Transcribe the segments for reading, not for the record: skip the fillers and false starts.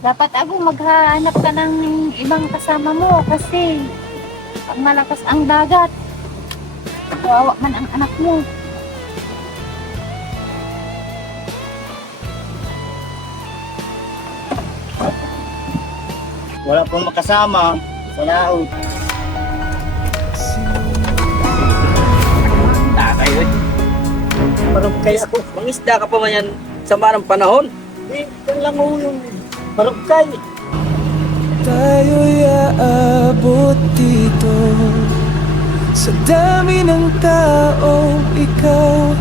Dapat ako maghanap ka ng ibang kasama mo kasi pag malakas ang dagat, kawawa man ang anak mo. Wala pong makasama sa laot. Takay eh. Parang kaya ako, mangisda ka pa man yan sa marang panahon. Ito lang mo yung marugkay. Tayo'y aabot dito sa dami ng taong ikaw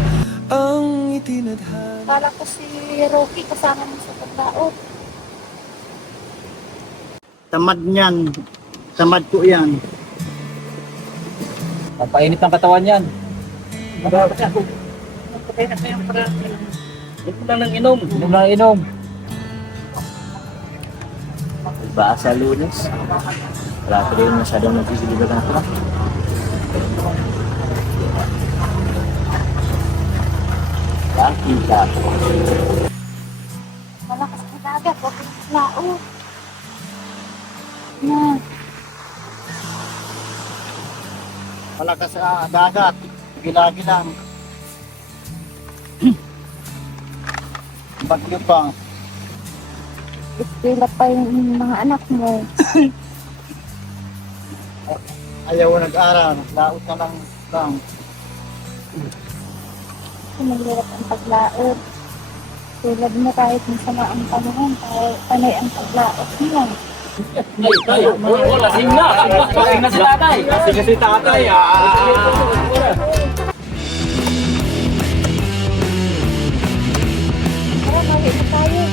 ang itinadhana. Kala ko si Rocky kasama mo sa paglaot. Tamad niyan. Tamad ko yan. Papainit ang katawan yan. Inom lang ng inom. Inom lang ng inom. Ba sa Lunes? Wala ko rin masyadong nagsisiligan na ako. Laki ka. Malakas ang dagat, huwag kang paglaot. Na, Malakas sa dagat. Gilagi lang. Bagyo pa. ispila pa yung mga anak mo. Ayaw nag-aral. Laot na lang. Mahirap ang paglaot. Tulad mo kahit masama ang panahon, panay ang paglaot niya. Wala, lasing na. Lasing na si tatay. Lasing na si tatay. Tara, mali na tayo.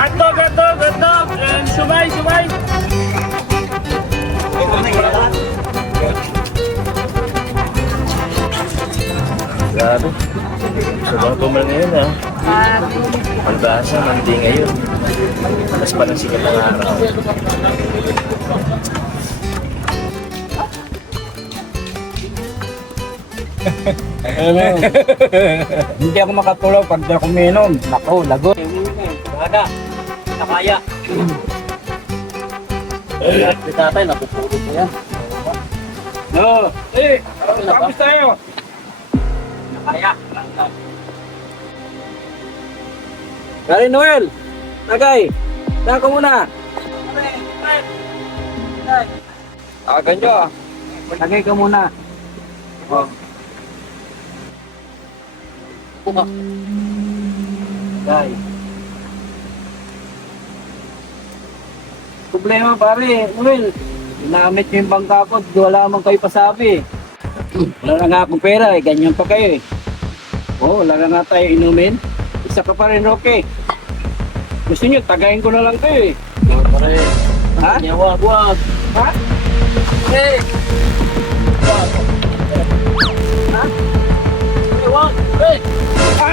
Hotdog. And sumay. Grabe. Sobrang tumal ngayon ha. Palbasa, mandi ngayon. Mas pa ng sikat ng araw. Hindi ako makatulog pag di ako minom. Nako, lagot. Kada, nakaya. Si tatay, napupulot ko yan. No, tapos tayo. Nakaya. Kari Noel, tagay. Saan ko muna? Tawagan nyo. Tagay ka muna. Oh. Tagay. Problema pare, Noel. Ginamit nyo yung bangka ko, wala man kayo pasabi. Wala na nga akong pera eh, ganyan pa kayo eh. Oo, wala na nga tayo inumin. Isa ka pa rin, Roque. Gusto nyo, tagayin ko na lang kayo eh. Pare. Ha? Wag. Ha? Hey! Wag. Ha? Wag. Hey! Ha?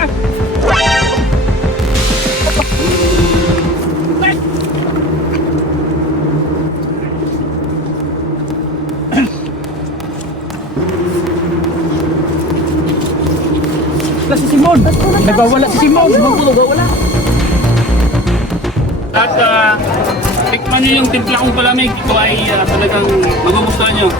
Wala si Simon! Nagwawala si Simon! Nagwawala! At tikman nyo yung timpla kong palamig. Ito ay talagang magugustuhan nyo.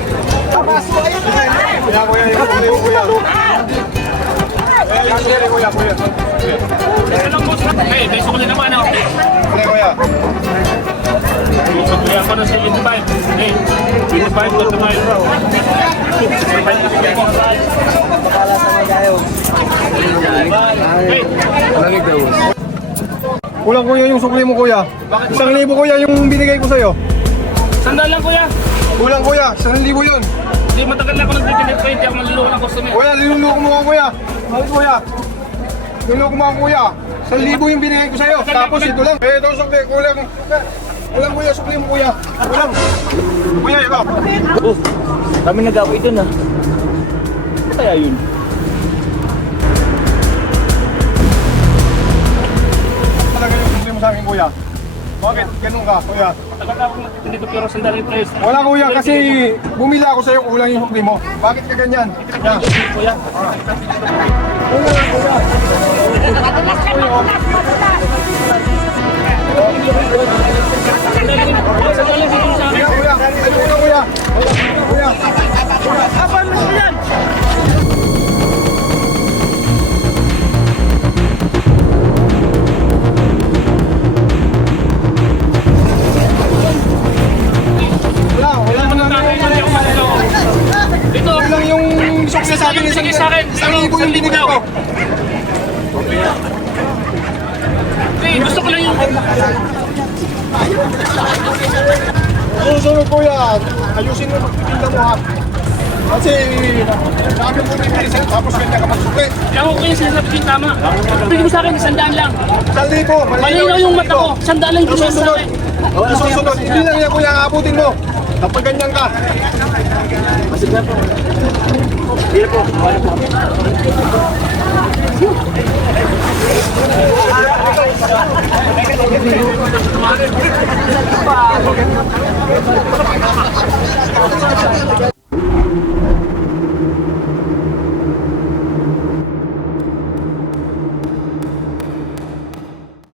Ito lang boss. Hey, may sukli naman ako. Kuya ko na si 25. Hey, 25 to tonight. 25 to sige po. Hey, Kulang kuya yung sukli mo kuya. 1,000 kuya yung binigay ko sa'yo. sandal lang kuya. Kulang kuya, 1,000 yun. Hindi matagal na ako nagtitinip ko. Hindi ako maluluwa ng customer. Kuya, linuloko mo ako kuya. Bakit kuya? Linuloko mo ako kuya. 1,000 yung binigay ko sa'yo. Tapos ito lang. Eh, ito sukli. Kulang. Kulang kuya, sukli mo kuya. Kulang. Kuya, ikaw. Kami nag-away dun ha. Ano kaya yun? Talaga yung sukli mo sa akin kuya. Bakit? Ganun ka, kuya. Tagal na akong nagtitinda dito pero sandali please. Wala kuya kasi bumila ako sa'yo, kulang yung sukli mo. Bakit ka ganyan? Yan. Kuya. Kuya, kuya. Kuya, kuya. Ano kuya, kuya? Kuya. Apa mo yan? Wala mo na Dito. lang yung sukses sa akin. Sige sa akin. Isang libo yung binigay ko. Hey, gusto ko lang yung... Susunod kuya, ayusin mo magtitinda mo ha. Kasi dami mo bibili sa'yo tapos ganyan ka magsukli. Kaya ko kayo sinasabi ko yung tama. Bigyan mo sa akin, 100 lang. 1,000. Malinaw yung mata ko. 100 lang yung sa Nasusunod. akin. Nasusunod. Hindi lang yan kuya aabutin mo. Kapag ganyan ka.